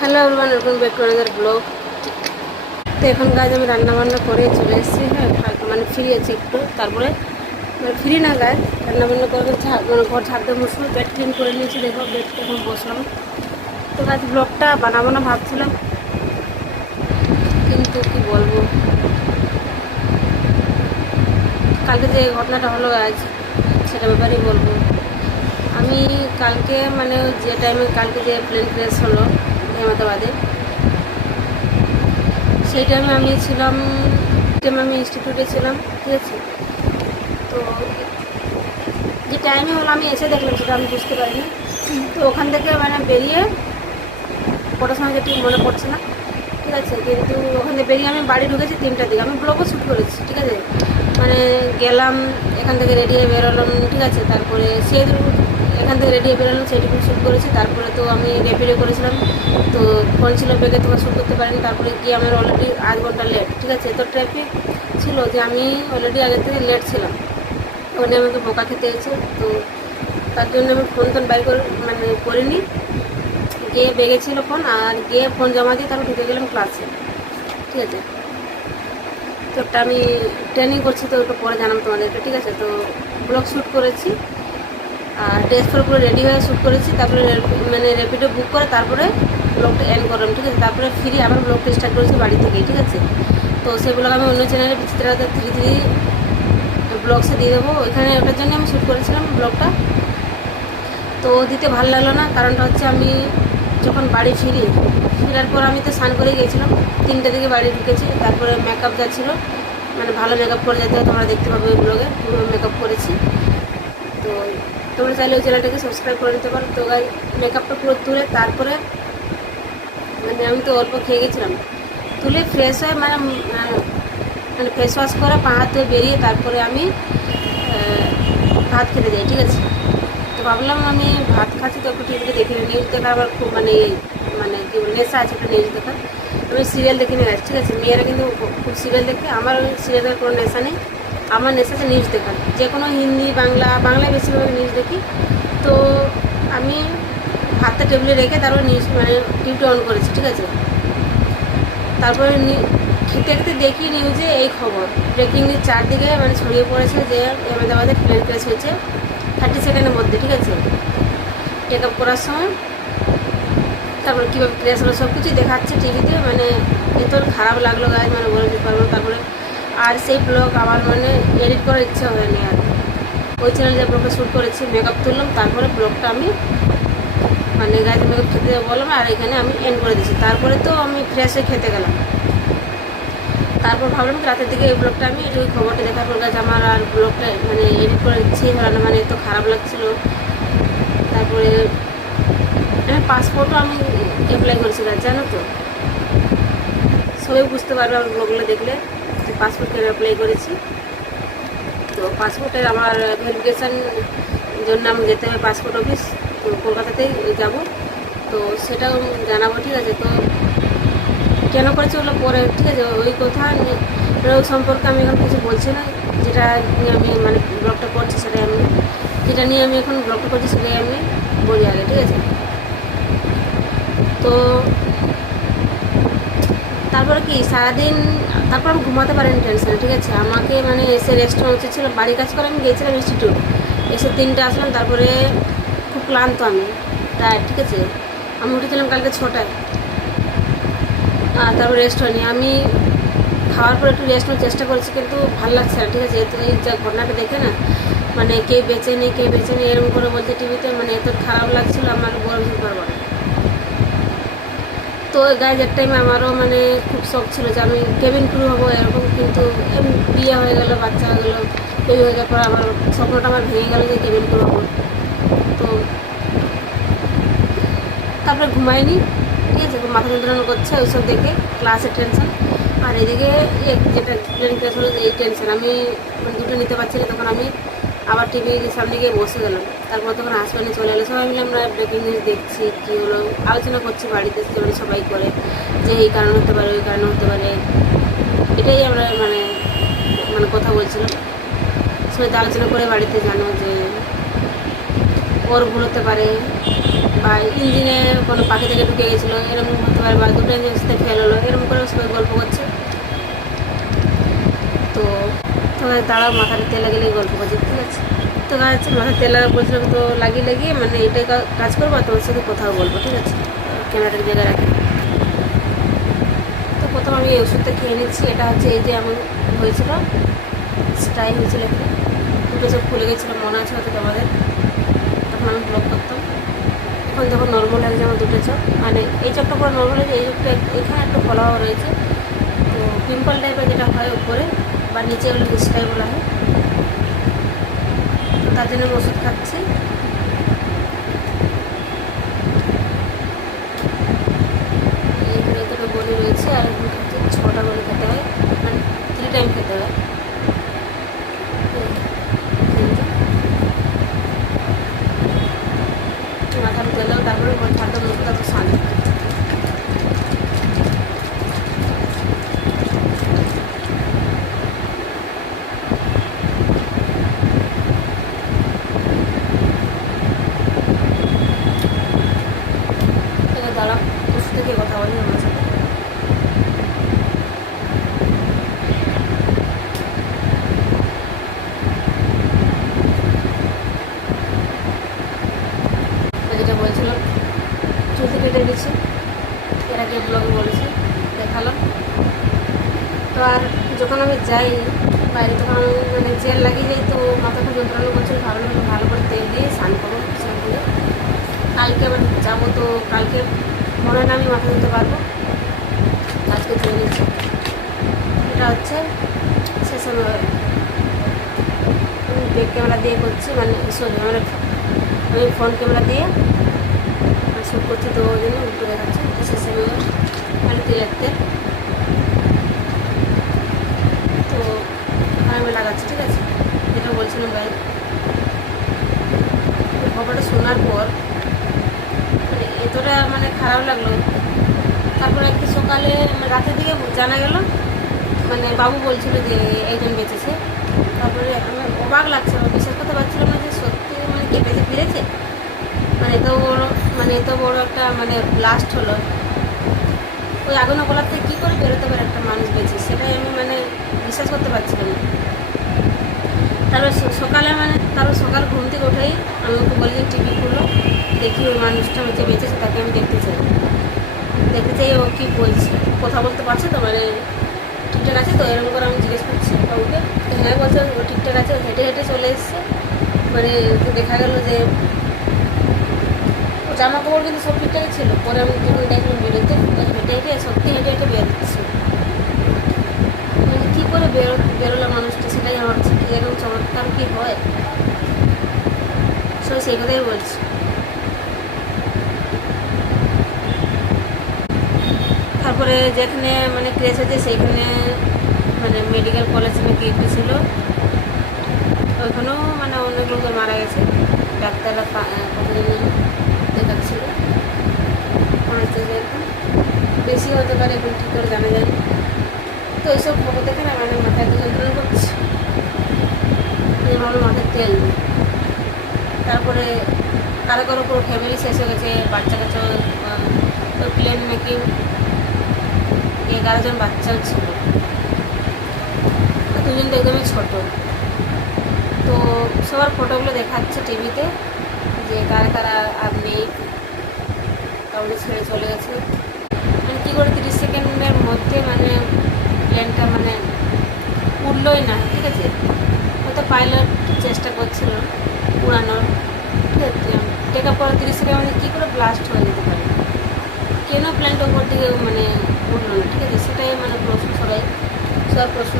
Hello everyone, welcome back to another blog. তো এখন কাজ আমি রান্নাবান্না করে চলে এসেছি। হ্যাঁ, মানে ফ্রি আছি একটু। তারপরে মানে ফ্রি না গায়ে রান্নাবান্না করে মানে ঘর ঝাড় দিয়ে মুছবো, বেড ক্লিন করে নিয়েছি। দেখো বেডটা এখন বসলাম। তো কাজ ব্লগটা বানাবো না ভাবছিলাম, কিন্তু কি বলবো, কালকে যে ঘটনাটা হলো আজ সেটা ব্যাপারেই বলবো। আমি কালকে মানে যে টাইমে কালকে যে প্লেন ক্র্যাশ হলো আহমেদাবাদে, সেই টাইমে আমি ছিলাম, আমি ইনস্টিটিউটে ছিলাম, ঠিক আছে। তো যে টাইমে হলো আমি এসে দেখলাম সেটা আমি বুঝতে পারিনি। তো ওখান থেকে মানে বেরিয়ে কটার সময় ঠিক মনে পড়ছে না, ঠিক আছে। কিন্তু ওখানে বেরিয়ে আমি বাড়ি ঢুকেছি 3টার দিকে। আমি ব্লগও শ্যুট করেছি, ঠিক আছে। মানে গেলাম, এখান থেকে রেডি হয়ে বেরোলাম, ঠিক আছে। তারপরে এখান থেকে রেডি হয়ে বেরোলাম, সেইটুকু শ্যুট করেছি। তারপরে তো আমি রেপিডো করেছিলাম, তো ফোন ছিল বেগে, তোমার শ্যুট করতে পারিনি। তারপরে গিয়ে আমার অলরেডি 8 ঘন্টা লেট, ঠিক আছে। তো ট্রাফিক ছিল যে আমি অলরেডি আগের থেকে লেট ছিলাম, ওখানে আমাকে বোকা খেতে হয়েছে। তো তার জন্য আমি ফোন টোন বাইর করে মানে করিনি, গিয়ে বেগে ছিল ফোন, আর গিয়ে ফোন জমা দিয়ে তারপর ঢুকে গেলাম ক্লাসে, ঠিক আছে। তো ওটা আমি ট্রেনিং করছি, তো ওটা পরে জানাম তোমাদেরকে, ঠিক আছে। তো ব্লগ শ্যুট করেছি আর ড্রেস পরে পুরো রেডি হয়ে শ্যুট করেছি। তারপরে মানে র্যাপিডো বুক করে তারপরে ব্লগটা এন্ড করলাম, ঠিক আছে। তারপরে ফিরে আবার ব্লগটা স্টার্ট করেছি বাড়ি থেকেই, ঠিক আছে। তো সেই ব্লগ আমি অন্য চ্যানেলে বিচিত্রা 3 ব্লগসে দিয়ে দেবো। ওইখানে ওটার জন্য আমি শ্যুট করেছিলাম ব্লগটা। তো দিতে ভালো লাগলো না, কারণটা হচ্ছে আমি যখন বাড়ি ফেরার পর আমি তো স্নান করে গিয়েছিলাম, 3টার দিকে বাড়ি ঢুকেছি। তারপরে মেকআপ যা ছিল, মানে ভালো মেকআপ করে যেতে হয়, তোমরা দেখতে পাবে ওই ব্লগে পুরো মেকআপ করেছি। তো তোমরা চাইলে ওই চ্যানেলটাকে সাবস্ক্রাইব করে নিতে পারো। তো গাই মেকআপটা পুরো তুলে তারপরে মানে আমি তো অল্প খেয়ে গেছিলাম, তুলে ফ্রেশ হয়ে মানে মানে ফেস ওয়াশ করে পা হাত ধুয়ে বেরিয়ে তারপরে আমি ভাত খেতে যাই, ঠিক আছে। তো ভাবলাম আমি ভাত খাচ্ছি, তো একটু টিভিতে দেখে নিউজ দেখা আবার খুব মানে মানে কি বলে নেশা আছে একটা নিউজ দেখা। আমি সিরিয়াল দেখে নিয়ে আসছি, ঠিক আছে। মেয়েরা কিন্তু খুব সিরিয়াল দেখে, আমার ওই সিরিয়ালের কোনো নেশা নেই। আমার নেশা আছে নিউজ দেখার, যে কোনো হিন্দি বাংলায় বেশিরভাগ নিউজ দেখি। তো আমি ভাতটা টেবিলে রেখে তারপর নিউজ মানে টিভিটা অন করেছি, ঠিক আছে। তারপরে খেতে খেতে দেখি নিউজে এই খবর, ব্রেকিং নিউজ চারদিকে মানে ছড়িয়ে পড়েছে যে আহমেদাবাদে প্লেন ক্র্যাশ হয়েছে 30 সেকেন্ডের মধ্যে, ঠিক আছে। টেক আপ করার সময় তারপরে কীভাবে ক্র্যাশ হলো সব কিছুই দেখাচ্ছে টিভিতে। মানে এত খারাপ লাগলো গায়ে, মানে বলে দিতে পারবো না। তারপরে আর সেই ব্লগ আমার মানে এডিট করার ইচ্ছা হয়নি আর। ওই চ্যানেলে যে ব্লগটা শ্যুট করেছি, মেকআপ তুললাম, তারপরে ব্লগটা আমি মানে গায়ে মেকআপ খেতে বললাম, আর এখানে আমি এন্ড করে দিয়েছি। তারপরে তো আমি ফ্রেশ হয়ে খেতে গেলাম। তারপর ভাবলাম রাতের দিকে এই ব্লগটা আমি ওই খবরটা দেখার পর গাছ আমার আর ব্লগটা মানে এডিট করার ইচ্ছেই হলো না, মানে এত খারাপ লাগছিলো। তারপরে পাসপোর্টও আমি অ্যাপ্লাই করেছিলাম, জানো তো, সবাই বুঝতে পারবে আমার ব্লগগুলো দেখলে যে পাসপোর্টকে অ্যাপ্লাই করেছি। তো পাসপোর্টের আমার ভেরিফিকেশান জন্য আমি যেতে হবে পাসপোর্ট অফিস, তো কলকাতাতেই যাব। তো সেটাও জানাবো, ঠিক আছে। তো কেন করেছি ওগুলো পরে, ঠিক আছে। ওই কথা ওই সম্পর্কে আমি এখন কিছু বলছি না। যেটা নিয়ে আমি মানে ব্লগটা করছি সেটাই আমি, যেটা নিয়ে আমি এখন ব্লগটা করছি সেটাই আমি বলি আগে, ঠিক আছে। তো তারপরে কি সারাদিন, তারপর আমি ঘুমাতে পারিনি টেনশনে, ঠিক আছে। আমাকে মানে এসে রেস্ট নেওয়া উচিত ছিল, বাড়ি কাজ করে আমি গিয়েছিলাম ইনস্টিটিউট, এসে 3টে আসলাম। তারপরে খুব ক্লান্ত আমি, টায়ার্ড, ঠিক আছে। আমি উঠেছিলাম কালকে 6টায়, তারপর রেস্ট হয়নি। আমি খাওয়ার পর একটু রেস্ট নেওয়ার চেষ্টা করেছি, কিন্তু ভালো লাগছে না, ঠিক আছে। তো এই যা ঘটনাটা দেখে না, মানে কে বেঁচে নেই এরকম করে বলছে টিভিতে, মানে এত খারাপ লাগছিলো আমার বলে বুঝতে পারবো না। তো গাইজ এক টাইমে আমারও মানে খুব শখ ছিল যে আমি কেবিন ক্রু হবো এরকম, কিন্তু বিয়ে হয়ে গেলো, বাচ্চা হয়ে গেলো, বেবি হয়ে যাওয়ার পর আমার স্বপ্নটা আমার ভেঙে গেলো যে কেবিন ক্রু হবো। তো তারপরে ঘুমাইনি, ঠিক আছে। মাথা যন্ত্রণা করছে ওইসব দেখে, ক্লাসের টেনশন, আর এদিকে যেটা প্লেন ক্র্যাশ হলো এই টেনশন। আমি মানে দুটো নিতে পারছি না, তখন আমি আবার টিভির সামনে গিয়ে বসে গেলাম। তারপর তখন হাসপাতালে চলে এলো, সবাই মিলে আমরা ব্রেকিং নিউজ দেখছি, কী হলো আলোচনা করছি বাড়িতে, যেমন সবাই করে যে এই কারণ হতে পারে ওই কারণ হতে পারে, এটাই আমরা মানে মানে কথা বলছিলাম। সবাই তো আলোচনা করে বাড়িতে জানো যে ওর ভুল হতে পারে, বা ইঞ্জিনে কোনো পাখি থেকে ঢুকে গেছিলো এরকম হতে পারে, বা দুটো ইঞ্জিনের সাথে ফেল হলো, এরকম করে সবাই গল্প করছে। তো তোমার তারাও মাথাটা তেল লাগিয়ে গল্প করছে, ঠিক আছে। তো গাছ মাথায় তেল লাগা বলছিলাম, তো লাগিয়ে মানে এটাই কাজ করবো আর তোমার সাথে কোথাও বলবো, ঠিক আছে। ক্যামেরাটার জায়গায় রাখি। তো প্রথম আমি এই ওষুধটা খেয়ে নিচ্ছি। এটা হচ্ছে এই যে এমন হয়েছিল, স্টাই হয়েছিল, এখানে দুটো চোখ খুলে গেছিলো, মনে আছে হয়তো তোমাদের, তখন আমি ব্লগ করতাম। এখন যখন নর্মাল হয়ে গেছে আমার দুটো চোখ, মানে এই চোখটা পুরো নর্মাল হয়েছে, এই চোখটা এখানে একটু ফলাও রয়েছে। তো পিম্পল টাইপের যেটা হয় উপরে বা নিচে হলে স্টাই বলা হয়। তো তার জন্য আমি ওষুধ খাচ্ছি। এতটা বড়ি রয়েছে আর এখন খাচ্ছি 6টা বড়ি খেতে হয়, মানে 3 টাইম খেতে হয়। মাথার তেলেও তারপরে ঠান্ডা মুখ তারপর স্নান। দাঁড়া ওষুধ থেকে কথা বলি আমার সাথে। যেটা বলছিলাম চুলতে কেটে দিচ্ছি, এর আগে ব্লগে বলেছি, দেখালাম। তো আর যখন আমি যাই বাইরে তখন আমি মানে জেল লাগিয়ে যাই, তো মাথা খুব যন্ত্রণা করছিল। ভাবলাম ভালো করে তেল দিয়ে স্নান করবো, স্নান করে কালকে আবার যাবো। তো কালকে মনে হয় না আমি মাথা দিতে পারবো, আজকে ধুয়ে নিচ্ছি। এটা হচ্ছে সে সময় আমি ব্যাক ক্যামেরা দিয়ে করছি, মানে সরি মানে আমি ফ্রন্ট ক্যামেরা দিয়ে শ্যুট করছি, তো ওই জন্য উল্টো দেখাচ্ছি। সে সময় মানে তেলের তেল, তো আমি লাগাচ্ছি, ঠিক আছে। যেটা বলছিলাম ভাই, খবরটা শোনার পর মানে এতটা মানে খারাপ লাগলো। তারপরে একটু সকালে রাতের দিকে জানা গেল, মানে বাবু বলছিল যে একজন বেঁচেছে। তারপরে আমার অবাক লাগছে, আমার বিশ্বাস করতে পারছিলাম না যে সত্যি মানে কে বেঁচে ফিরেছে। মানে এত বড় একটা মানে ব্লাস্ট হলো, ওই আগুন গোলার থেকে কী করে বেরোতে পারে একটা মানুষ বেঁচে, সেটাই আমি মানে বিশ্বাস করতে পারছিলাম না। তারপর সকালে সকাল ঘুম থেকে উঠেই আমি ওকে বলি যে টিভি খুলো, দেখি ওই মানুষটা যে বেঁচেছে তাকে আমি দেখতে চাই ও কী বলছে, কথা বলতে পারছে তো, মানে ঠিকঠাক আছে তো, এরকম করে আমি জিজ্ঞেস করছি বাবুকে। হ্যাঁ বলছে ও ঠিকঠাক আছে, হেঁটে হেঁটে চলে এসছে। মানে দেখা গেল যে ও জামা কাপড় কিন্তু সব ঠিকঠাকই ছিল। পরে আমি যখন দেখলাম বেরোতে, হেঁটে হেঁটে সত্যি হেঁটে হেঁটে বেরোচ্ছে। মানে কী করে বেরোলো মানুষটা, সেটাই আমার হচ্ছে কি এরকম চমৎকার কি হয়, সব সেই কথাই বলছি। তারপরে যেখানে মানে ক্রেশ হয়েছে সেইখানে মানে মেডিকেল কলেজ নাকি একটু ছিল, ওইখানেও মানে অনেক লোক মারা গেছে। ডাক্তাররা কতদিন দেখাচ্ছিল, এরকম বেশি হতে পারে, এখন ঠিক করে জানা যায় না। তো এইসব খবর দেখে না মানে মাথায় তো যন্ত্রণা করছে, ভালো মাথায় তেল। তারপরে কারো কারো পুরো ফ্যামিলি শেষ হয়ে গেছে, বাচ্চা কাচ্চা, ওই প্লেন নাকি 11 জন বাচ্চাও ছিল, 2জন তো একদমই ছোটো। তো সবার ফটোগুলো দেখাচ্ছে টিভিতে যে কারা কারা আর নেই, কাউকে ছেড়ে চলে গেছে। মানে কী করে 30 সেকেন্ডের মধ্যে মানে প্লেনটা মানে উঠলোই না, ঠিক আছে। হয়তো পাইলট চেষ্টা করছিল উড়ানোর, ঠিক আছে। টেক আপ করার 30 সেকেন্ড মানে কী করে ব্লাস্ট হয়ে যেতে পারে, কেন প্লেনটা উপর দিকে মানে উঠলো না, ঠিক আছে। সেটাই মানে প্রশ্ন, সব প্রশ্ন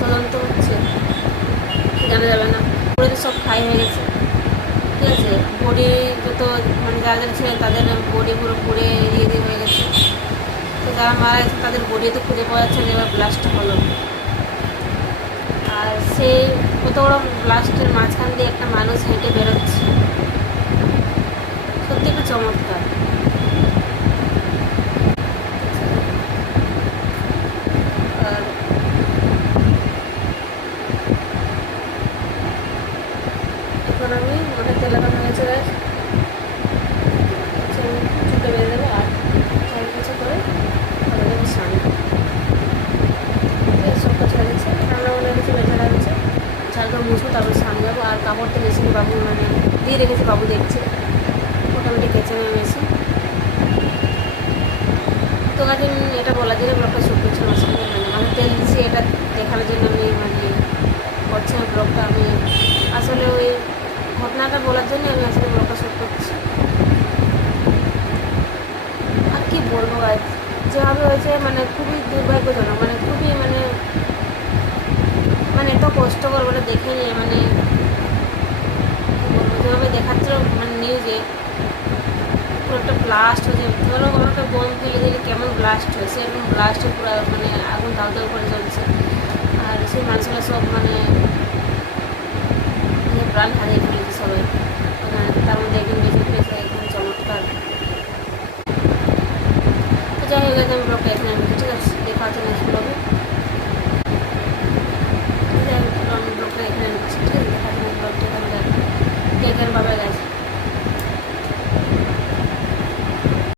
তদন্ত হচ্ছে, জানা যাবে না। পুরো সব খাই হয়ে গেছে, ঠিক আছে। বডি যত মানে যারা যারা ছিলেন তাদের বডি পুরো পুড়ে এরিয়ে হয়ে গেছে। তো যারা মারা গেছে তাদের বডি তো খুঁজে পাওয়া যাচ্ছে না, এবার ব্লাস্ট হলো। আর সেই কত বড় ব্লাস্টের মাঝখান দিয়ে একটা মানুষ হেঁটে বেরোচ্ছে, সত্যি একটু চমৎকার। আর এখন আমি মাথায় তেল লাগানো হয়েছে, রেখেছি, বাবু দেখছে, মোটামুটি কেচে নেমে এসে। তো কাজে এটা বলা যায় ব্লগটা শ্যুট করছি আমার সঙ্গে, মানে মানে তেল দিচ্ছি এটা দেখানোর জন্য আমি মানে করছি না ব্লগটা। আমি আসলে ওই ঘটনাটা বলার জন্য আমি আসলে ব্লগটা শ্যুট করছি। আর কি বলবো গাইজ, যেভাবে হয়েছে মানে খুবই দুর্ভাগ্যজনক, মানে খুবই মানে মানে এত কষ্টকর বলে দেখে নিয়ে মানে বলবো যেভাবে দেখাচ্ছিল মানে নিউজে পুরো একটা ব্লাস্ট হয়ে যায়। ধরো কোনো একটা বোম ফেলে দিলে কেমন ব্লাস্ট হয়, সেরকম ব্লাস্ট হয়ে পুরো মানে আগুন দাউ দাউ করে জ্বলছে। আর সেই মানুষগুলো সব মানে প্রাণ হারিয়ে ফেলেছে সবাই, মানে তার মধ্যে একজন বেঁচে ফেলেছে, একদম চমৎকার। তো যাই হোক আমি ব্লগটা এখানে রেখেছি, ঠিক আছে, দেখা হচ্ছে নেক্সট ব্লগে। যাই হোক আমি ব্লগটা এখানে রেখেছি, ঠিক আছে, দেখা হচ্ছে নেক্সট ব্লগটা। Take care, bye bye guys.